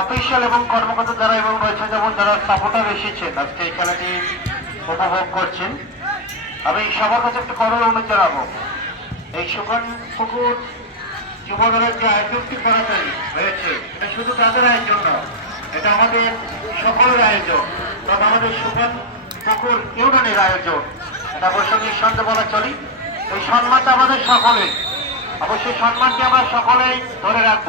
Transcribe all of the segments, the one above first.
Official এবং কর্মকর্তা যারা এবং রয়েছে, যেমন যারা সাপোর্টার এসেছেন আজকে এই খেলাটি উপভোগ করছেন। আমি সবার কাছে একটা করণ অনুরোধ জানাব। এই সুখান পুকুর যুবদলের যে আয়োজনটি করা হয়েছে এটা শুধু তাদের আয়োজন না এটা আমাদের সকলের আয়োজন, তবে আমাদের সুখান পুকুর ইউনিয়নের আয়োজন। এটা অবশ্য নিঃসন্দেহ বলা চলি। এই সম্মানটা আমাদের সকলের। অবশ্যই সম্মানটি আমরা সকলেই ধরে রাখব।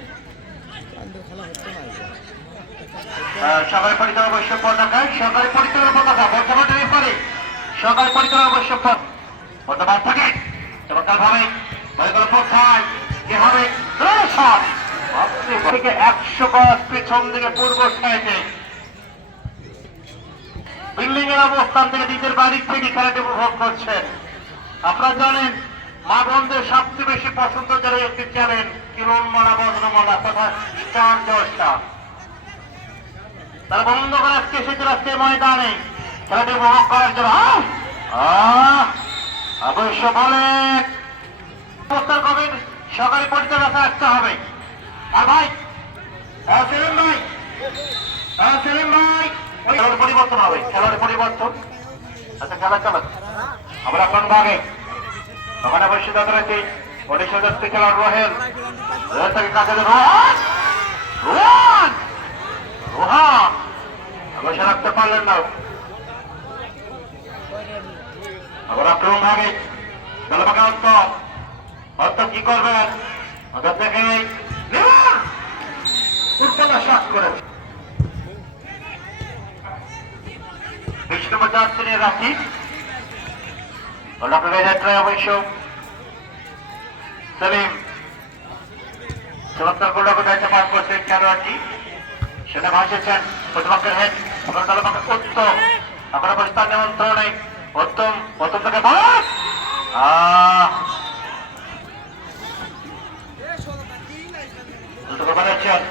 সরকারি পরিচালনা অবশ্য পতাকা সরকারি পরিচালনা পতাকা, বর্তমানে এরপরে সরকারি পরিচালনা অবশ্য বর্তমান থাকে। চমৎকার ভাবে পথায় কি হবে? থেকে একশো গজ পিছন দিকে পূর্ব সাইডে। বিল্ডিং এর অবস্থান থেকে নিজের বাড়ির থেকে খেলাটি উপভোগ করছেন। আপনারা জানেন মা বোনদের সবচেয়ে বেশি পছন্দ যারা একটি চ্যানেল কিরণমালা বজ্রমালা তথা স্টার জলস্টার তারা বন্ধ করে আজকে এসেছিল আজকে ময়দানে খেলাটি উপভোগ করার জন্য! অবশ্য বলেন অবস্থার কবে সরকারি পরিচালনা আসতে হবে। আর ভাই সেলিম ভাই সেলিম ভাই খেলার পরিবর্তন হবে, খেলার পরিবর্তন। আচ্ছা খেলা চালাক আমরা কোন ভাগে? ওখানে অবশ্যই দেখা রয়েছে ওড়িশা যাত্রী খেলার রোহেল রোহেল থেকে কাছে রোহান রোহান! রোহান! অবশ্য রাখতে পারলেন না। আবার আক্রমণ ভাগে দলপাকা অন্ত অন্ত কি করবেন? ওদের থেকে উত্তলা শ্বাস করেছে। বিশ নম্বর জার্সি নিয়ে রাখি আপনাদের যাত্রায় অবশ্য সেলিম চমৎকার গোলকে দায়িত্ব পালন করছেন খেলোয়াড়টি। সেটা ভাসেছেন প্রতিপক্ষের হেড আপনার দলপক্ষে উত্তম। আপনার অবস্থান নিয়ন্ত্রণে উত্তম উত্তম থেকে বানাচ্ছেন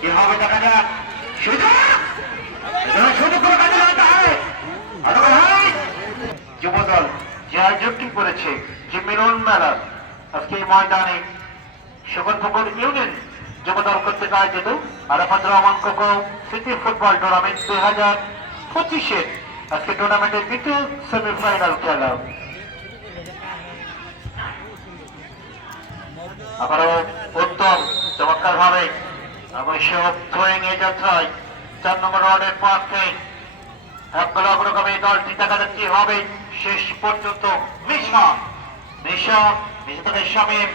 কি হবে দেখা যাক। সুযোগ সুযোগ করে কাজে লাগাতে হবে আরও ভাই যুবদল যে আয়োজনটি করেছে, যে মিলন মেলা। আজকে এই ময়দানে সুগন্ধপুর ইউনিয়ন যুবদল কর্তৃক আয়োজিত Arafat Rahman Koko city football tournament দুই হাজার পঁচিশের আজকে টুর্নামেন্টের দ্বিতীয় সেমিফাইনাল খেলা। আবারও উত্তম চমৎকার ভাবে অবশ্য থ্রোয়িং এই যাত্রায় চার নম্বর ওয়ার্ডের পক্ষে একবেলা অগ্রগামী দলটি দেখা যাচ্ছে, হবে শেষ পর্যন্ত মিশন মিশা। মিশা থেকে শামীম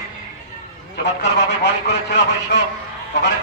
চমৎকার ভাবে ভয় করেছিল অবশ্য। ওখানে